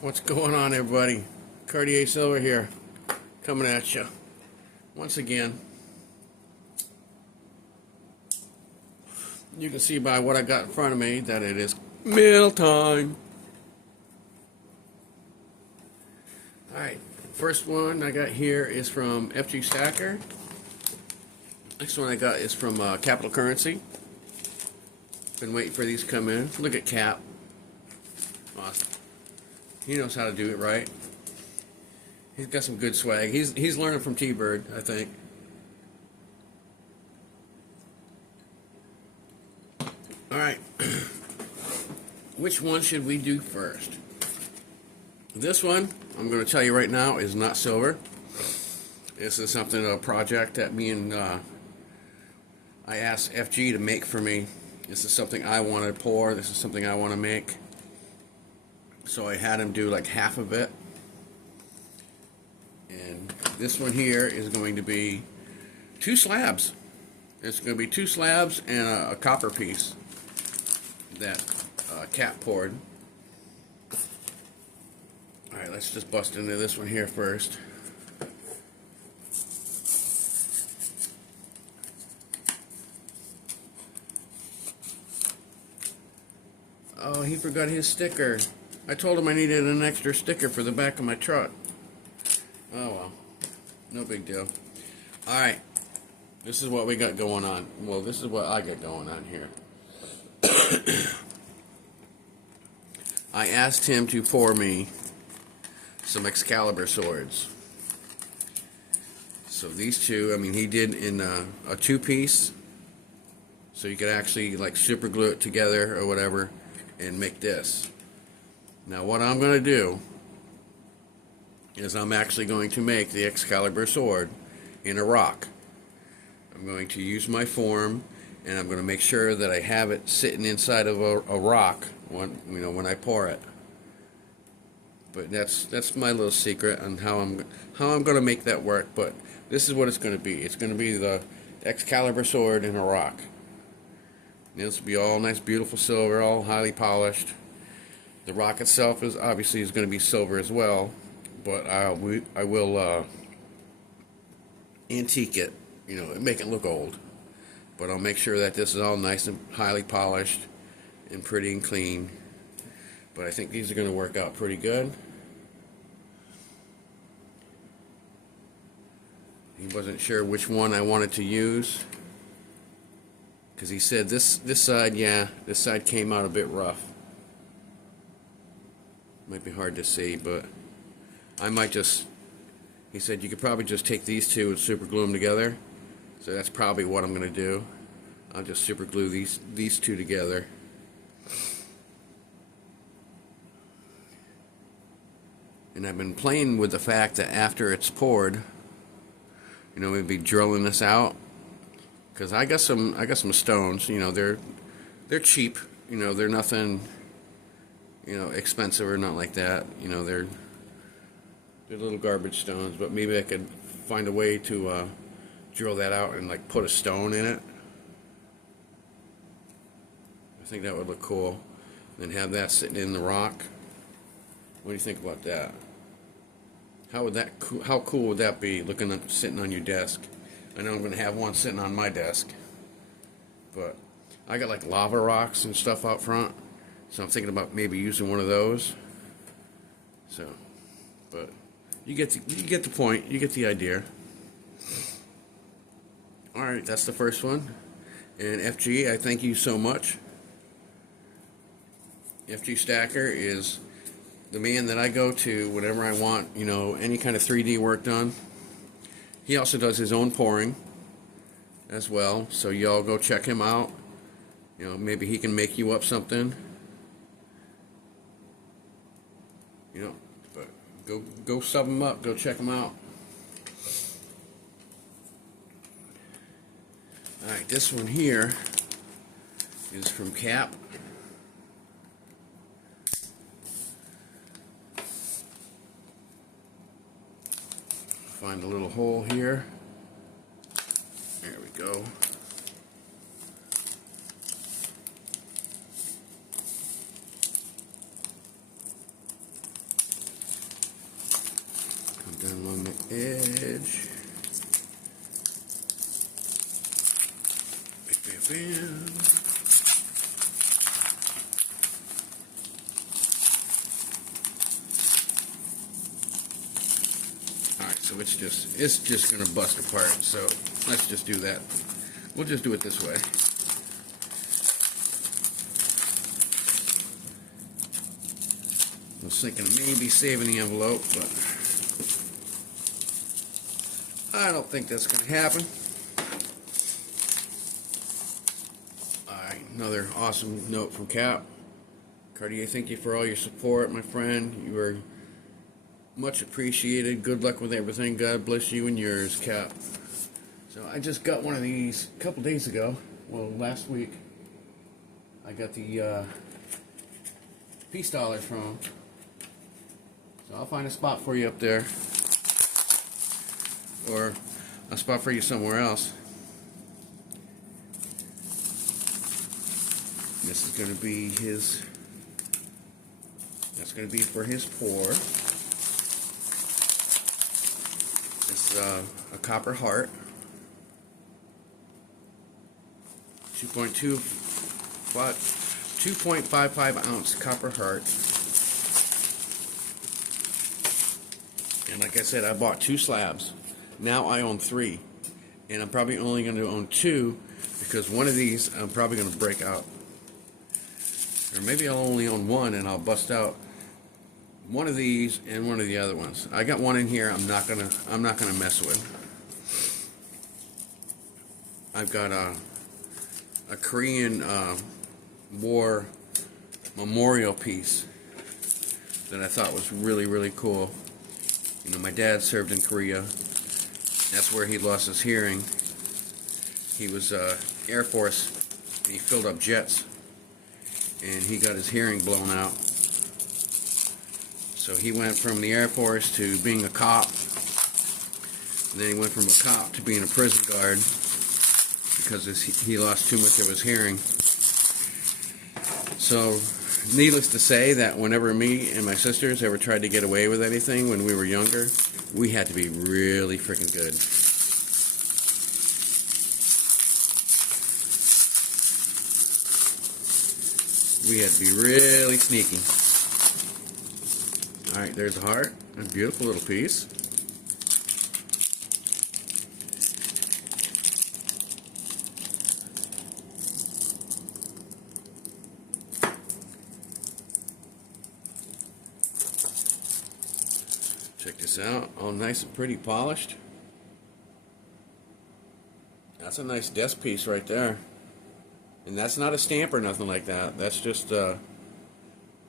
What's going on, everybody? Cartier Silver here, coming at you once again. You can see by what I got in front of me that it is meal time. Alright, first one I got here is from FG Stacker. Next one I got is from Capital Currency. Been waiting for these to come in. Look at Cap. Awesome. He knows how to do it right. He's got some good swag. He's learning from T-Bird, I think. Alright. Which one should we do first? This one, I'm going to tell you right now, is not silver. This is a project that me and I asked FG to make for me. This is something I want to pour. This is something I want to make. So I had him do like half of it. And this one here is going to be 2 slabs. It's going to be 2 slabs and a copper piece that Cap poured. Alright, let's just bust into this one here first. Oh, he forgot his sticker. I told him I needed an extra sticker for the back of my truck. Oh well, no big deal. Alright, this is what we got going on. Well, this is what I got going on here. I asked him to pour me some Excalibur swords. So these two, I mean, he did in a 2-piece. So you could actually like super glue it together or whatever and make this. Now what I'm going to do is I'm actually going to make the Excalibur sword in a rock. I'm going to use my form, and I'm going to make sure that I have it sitting inside of a rock when I pour it. But that's my little secret on how I'm going to make that work. But this is what it's going to be. It's going to be the Excalibur sword in a rock. And this will be all nice, beautiful silver, all highly polished. The rock itself is obviously going to be silver as well, but I will antique it, make it look old. But I'll make sure that this is all nice and highly polished and pretty and clean. But I think these are going to work out pretty good. He wasn't sure which one I wanted to use, because he said this side, yeah, this side came out a bit rough. Might be hard to see, but I might just, he said you could probably just take these two and super glue them together. So that's probably what I'm going to do. I'll just super glue these two together. And I've been playing with the fact that after it's poured, maybe drilling this out, because I got some stones. They're cheap. They're nothing expensive or not like that. They're little garbage stones, but maybe I could find a way to drill that out and like put a stone in it. I think that would look cool. Then have that sitting in the rock. What do you think about that? How cool would that be, sitting on your desk? I know I'm going to have one sitting on my desk, but I got like lava rocks and stuff out front. So I'm thinking about maybe using one of those. So, but you get the point. You get the idea. All right, that's the first one. And FG, I thank you so much. FG Stacker is the man that I go to whenever I want, any kind of 3D work done. He also does his own pouring as well. So y'all go check him out. Maybe he can make you up something. But go sub them up, go check them out. Alright, this one here is from Cap. Find a little hole here. There we go. Down along the edge. Bam, bam, bam. Alright, so it's just gonna bust apart, so let's just do that. We'll just do it this way. I was thinking of maybe saving the envelope, but I don't think that's going to happen. Alright, another awesome note from Cap. Cartier, thank you for all your support, my friend. You are much appreciated. Good luck with everything. God bless you and yours, Cap. So I just got one of these a couple days ago. Well, last week. I got the peace dollars from him. So I'll find a spot for you up there. Or a spot for you somewhere else. This is going to be his, that's going to be for his pour. This is a copper heart. 2.55 ounce copper heart. And like I said, I bought 2 slabs. Now I own 3. And I'm probably only going to own 2 because one of these I'm probably going to break out. Or maybe I'll only own 1 and I'll bust out one of these and one of the other ones. I got one in here I'm not gonna mess with. I've got a Korean War memorial piece that I thought was really, really cool. You know, my dad served in Korea. That's where he lost his hearing. He was Air Force, and he filled up jets, and he got his hearing blown out. So he went from the Air Force to being a cop, and then he went from a cop to being a prison guard because he lost too much of his hearing. So, needless to say that whenever me and my sisters ever tried to get away with anything when we were younger, we had to be really freaking good. We had to be really sneaky. Alright, there's a heart. A beautiful little piece. Check this out, all nice and pretty polished. That's a nice desk piece right there. And that's not a stamp or nothing like that. That's just the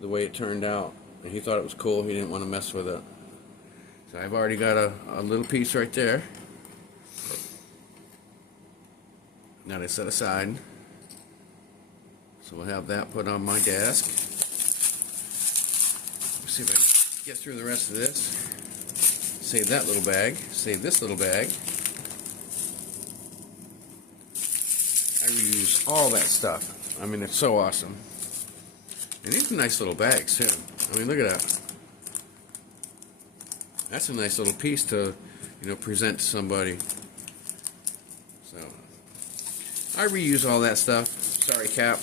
way it turned out. And he thought it was cool, he didn't want to mess with it. So I've already got a little piece right there. Now to set aside. So we'll have that put on my desk. Let's see if I can get through the rest of this. Save that little bag. Save this little bag. I reuse all that stuff. I mean, it's so awesome. And these are nice little bags, too. I mean, look at that. That's a nice little piece to, you know, present to somebody. So, I reuse all that stuff. Sorry, Cap.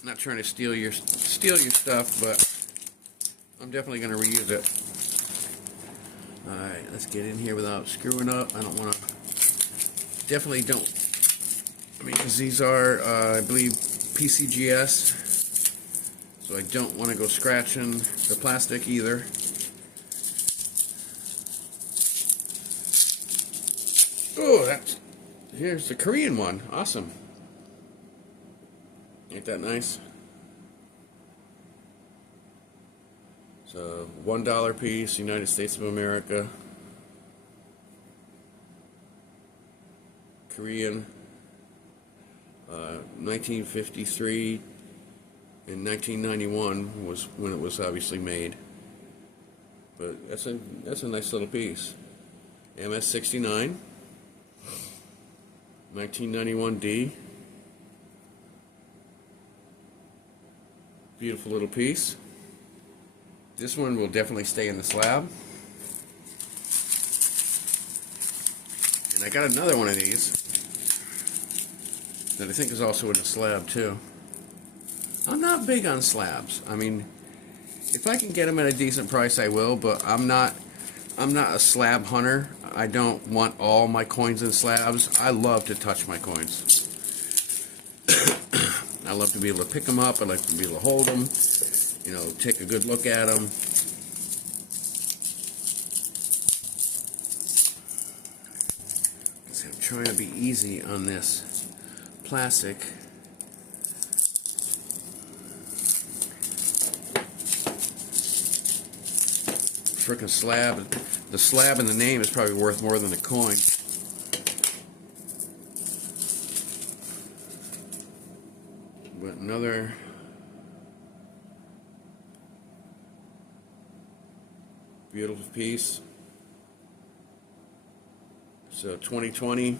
I'm not trying to steal your stuff, but I'm definitely going to reuse it. Alright, let's get in here without screwing up. I don't want to... Definitely don't... I mean, because these are, I believe, PCGS. So I don't want to go scratching the plastic either. Oh, here's the Korean one. Awesome. Ain't that nice? So, $1 piece, United States of America. Korean. 1953 and 1991 was when it was obviously made. But that's a nice little piece. MS-69. 1991D. Beautiful little piece. This one will definitely stay in the slab. And I got another one of these that I think is also in the slab too. I'm not big on slabs. I mean, if I can get them at a decent price, I will, but I'm not a slab hunter. I don't want all my coins in slabs. I love to touch my coins. I love to be able to pick them up. I like to be able to hold them, you know, take a good look at them. So I'm trying to be easy on this plastic. Frickin' slab. The slab in the name is probably worth more than a coin. But another beautiful piece. So 2020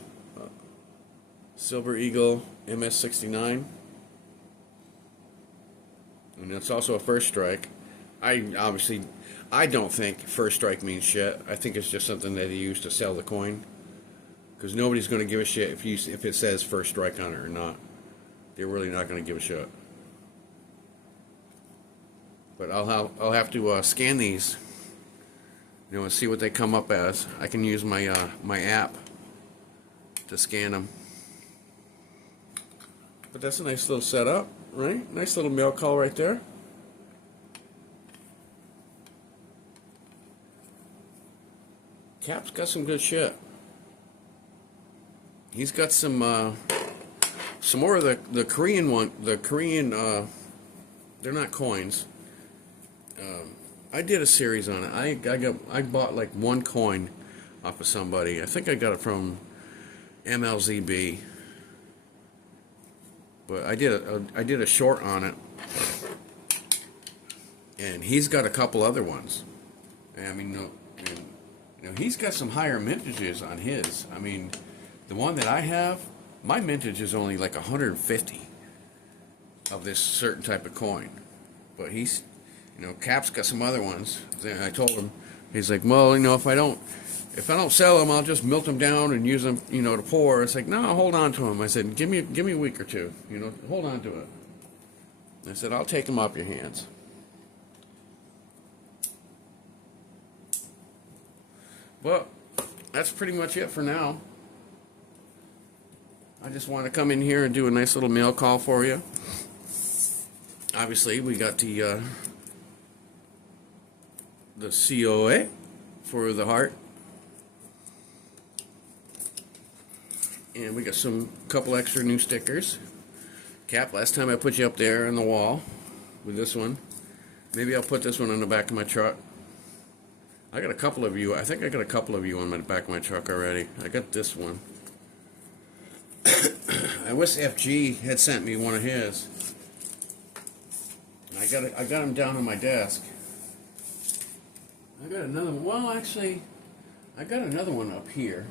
Silver Eagle MS69, and that's also a first strike. I don't think first strike means shit. I think it's just something that they use to sell the coin, because nobody's going to give a shit if it says first strike on it or not. They're really not going to give a shit. But I'll have to scan these, you know, and see what they come up as. I can use my my app to scan them. But that's a nice little setup, right? Nice little mail call right there. Cap's got some good shit. He's got some more of the Korean one. The Korean, they're not coins. I did a series on it. I bought like one coin off of somebody. I think I got it from MLZB. But I did a short on it, and he's got a couple other ones. I mean, you know, he's got some higher mintages on his. I mean, the one that I have, my mintage is only like 150 of this certain type of coin. But he's, you know, Cap's got some other ones. Then I told him, he's like, well, you know, if I don't sell them, I'll just melt them down and use them, you know, to pour. It's like, no, hold on to them. I said, give me a week or two, you know, hold on to it. I said, I'll take them off your hands. Well, that's pretty much it for now. I just want to come in here and do a nice little mail call for you. Obviously, we got the COA for the heart. And we got couple extra new stickers. Cap, last time I put you up there on the wall with this one. Maybe I'll put this one on the back of my truck. I got a couple of you. I think I got a couple of you on the back of my truck already. I got this one. I wish FG had sent me one of his. I got him down on my desk. I got another one. Well, actually, I got another one up here.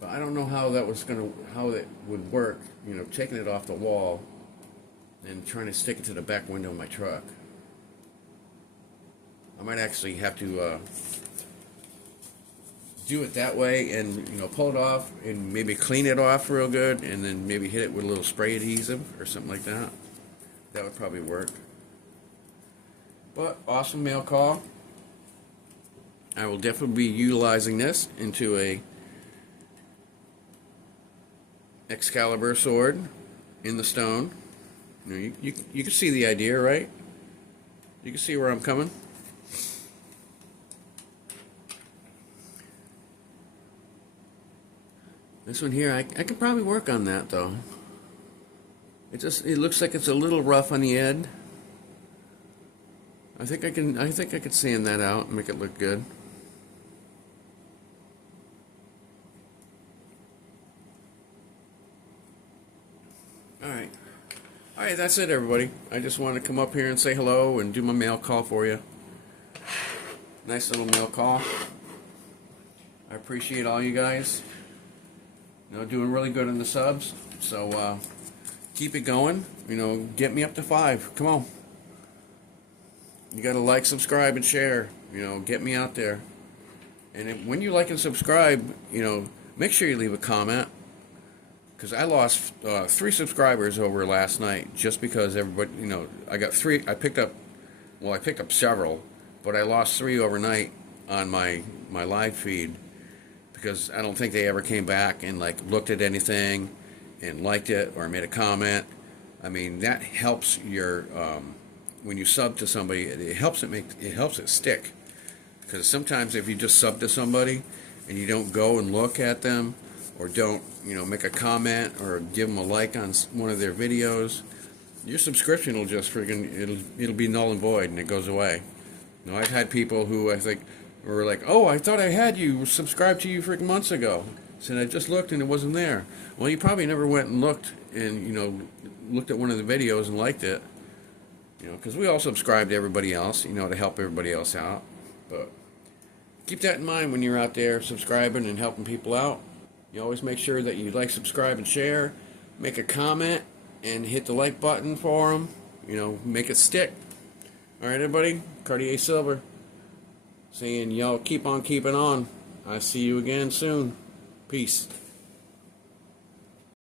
But I don't know how that would work. You know, taking it off the wall and trying to stick it to the back window of my truck. I might actually have to do it that way, and you know, pull it off and maybe clean it off real good, and then maybe hit it with a little spray adhesive or something like that. That would probably work. But awesome mail call. I will definitely be utilizing this into a Excalibur sword in the stone. You know, you can see the idea, right? You can see where I'm coming. This one here, I could probably work on that though. It looks like it's a little rough on the end. I think I could sand that out and make it look good. Alright, that's it everybody. I just wanted to come up here and say hello and do my mail call for you. Nice little mail call. I appreciate all you guys. You know, doing really good in the subs. So keep it going. You know, get me up to 5. Come on. You got to like, subscribe, and share. You know, get me out there. And when you like and subscribe, you know, make sure you leave a comment. Because I lost 3 subscribers over last night just because everybody, you know, I got 3. I picked up several, but I lost 3 overnight on my live feed because I don't think they ever came back and like looked at anything and liked it or made a comment. I mean, that helps your when you sub to somebody, it helps it stick. Because sometimes if you just sub to somebody and you don't go and look at them, or don't, you know, make a comment or give them a like on one of their videos, your subscription will just friggin' it'll be null and void and it goes away. You know, I've had people who I think were like, "Oh, I thought I had you subscribed to you friggin' months ago." Said I just looked and it wasn't there. Well, you probably never went and looked and, you know, looked at one of the videos and liked it. You know, because we all subscribe to everybody else, you know, to help everybody else out. But keep that in mind when you're out there subscribing and helping people out. You always make sure that you like, subscribe, and share. Make a comment and hit the like button for them. You know, make it stick. All right, everybody. Cartier Silver saying y'all keep on keeping on. I see you again soon. Peace.